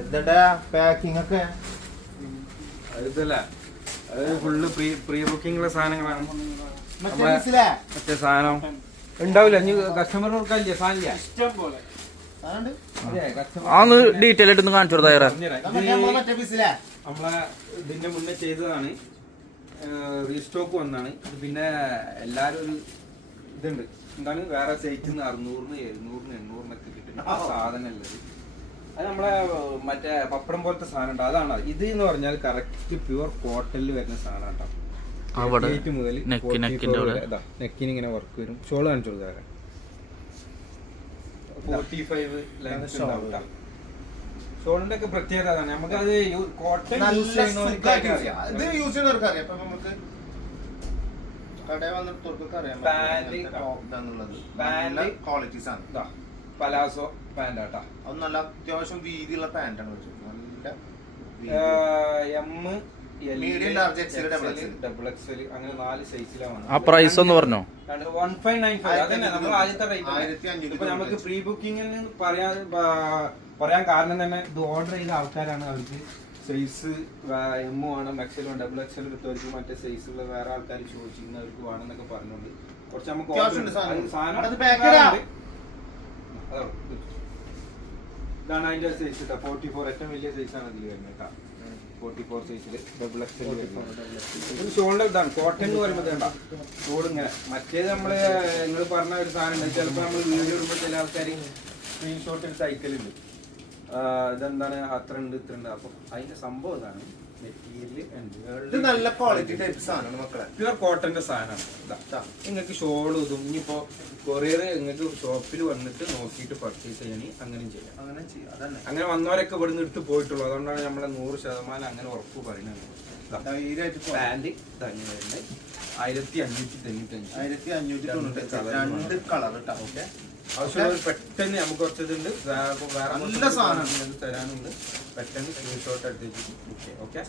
എന്താ പാക്കിംഗ് ഒക്കെ ഇതല്ല, അത് ഫുള്ള് പ്രീ ബുക്കിംഗ് ഉള്ള സാധനങ്ങളാണ്. മറ്റേ സാധനം ഉണ്ടാവില്ല, ഇനി കസ്റ്റമർ കൊടുക്കാനില്ല സാധനം ഇഷ്ടം പോലെ. അതൊന്ന് ഡീറ്റെയിൽ ആയിട്ട് ഒന്ന് കാണിച്ചു കൊടുത്താ. നമ്മളെ ഇതിന്റെ മുന്നേ ചെയ്തതാണ്, റീസ്റ്റോക്ക് വന്നാണ്. പിന്നെ എല്ലാരും ഒരു ഇതുണ്ട്, എന്താണ് വേറെ സൈറ്റിൽ നിന്ന് 600, 700, 800 കിട്ടുന്ന സാധനം ഉള്ളത്. അത് നമ്മളെ മറ്റേ പപ്പടം പോലത്തെ സാധനം ഉണ്ട്, അതാണ് ഇത് എന്ന് പറഞ്ഞാൽ കറക്റ്റ് പ്യുവർ കോട്ടണിൽ വരുന്ന സാധനം കേട്ടോ. മുതൽ നെക്കിന് ഇങ്ങനെ വർക്ക് വരും. ഷോള് കാണിച്ചു കൊടുക്കാം. 45 ലെങ്ത് ഉണ്ടാവും. ഷോളിന്റെ ഒക്കെ പ്രത്യേകത അതാണ്. നമുക്ക് അത് കോട്ടൺ യൂസ് ചെയ്യുന്നവർക്ക് അറിയാം. പലാസോ പാന്റ് ആട്ടാ, അത് നല്ല അത്യാവശ്യം വീതിയുള്ള പാന്റാണ്. ഡബിൾ എക്സൽ അങ്ങനെ 4 സൈസിലാണ്. ആ പ്രൈസ് ഒന്ന് പറഞ്ഞോ. 1595. അതന്നെ നമ്മൾ ആദ്യത്തെ റേറ്റ്. ഇപ്പൊ നമുക്ക് പ്രീ ബുക്കിംഗ് പറയാൻ കാരണം തന്നെ ഇത് ഓർഡർ ചെയ്ത ആൾക്കാരാണ്. അവർക്ക് സൈസ് എം വേണം, എക്സൽ വേണം, ഡബിൾ എക്സൽ എടുത്തവർക്ക് മറ്റേ സൈസുള്ള വേറെ ആൾക്കാർ ചോദിച്ചിരുന്നവർക്ക് വേണമെന്നൊക്കെ പറഞ്ഞുകൊണ്ട് കുറച്ച് നമുക്ക് ഇതാണ് അതിന്റെ സൈസ് കേട്ടോ. 44 ഏറ്റവും വലിയ സൈസാണ് ഇതിൽ വരുന്നത് കേട്ടോ. 44 സൈസിൽ ഡബിൾ എക്സൽ വരുന്നത്. ഷോളിന്റെ ഇതാണ് കോട്ടൺ എന്ന് പറയുമ്പോൾ വേണ്ട ഷോൾ ഇങ്ങനെ. മറ്റേത് നമ്മള് നിങ്ങൾ പറഞ്ഞ ഒരു സാധനം ഉണ്ട്, ചിലപ്പോൾ നമ്മൾ വീഡിയോ ഇടുമ്പോൾ ചില ആൾക്കാർ സ്ക്രീൻഷോട്ട് എടുത്ത് അയക്കലുണ്ട്. ഇതെന്താണ് അത്ര ഉണ്ട് ഇത്ര ഉണ്ട്. അപ്പൊ അതിന്റെ സംഭവം ഇതാണ്. നല്ല ക്വാളിറ്റി ടൈപ്പ് സാധനമാണ് മക്കളെ, പ്യുവർ കോട്ടന്റെ സാധനമാണ്. നിങ്ങൾക്ക് ഷോൾ ഇതും ഇനിയിപ്പോ കൊറിയർ നിങ്ങൾക്ക് ഷോപ്പിൽ വന്നിട്ട് നോക്കിയിട്ട് പർച്ചേസ് ചെയ്യണമെങ്കിൽ അങ്ങനെയും ചെയ്യാം. അങ്ങനെ വന്നവരൊക്കെ ഇവിടെ നിന്ന് എടുത്ത് പോയിട്ടുള്ളൂ. അതുകൊണ്ടാണ് നമ്മളെ 100% അങ്ങനെ ഉറപ്പ് പറയുന്നത്. പാന്റ് തന്നെ വരുന്നത് 1595. കളർ കേട്ടോ. ഓക്കെ, ആവശ്യമുള്ള പെട്ടെന്ന് നമുക്ക് കുറച്ചതുണ്ട്, വേറെ നല്ല സാധനം തരാനുണ്ട്. പെട്ടെന്ന് സ്ക്രീൻഷോട്ട് എടുത്ത് ഓക്കെ.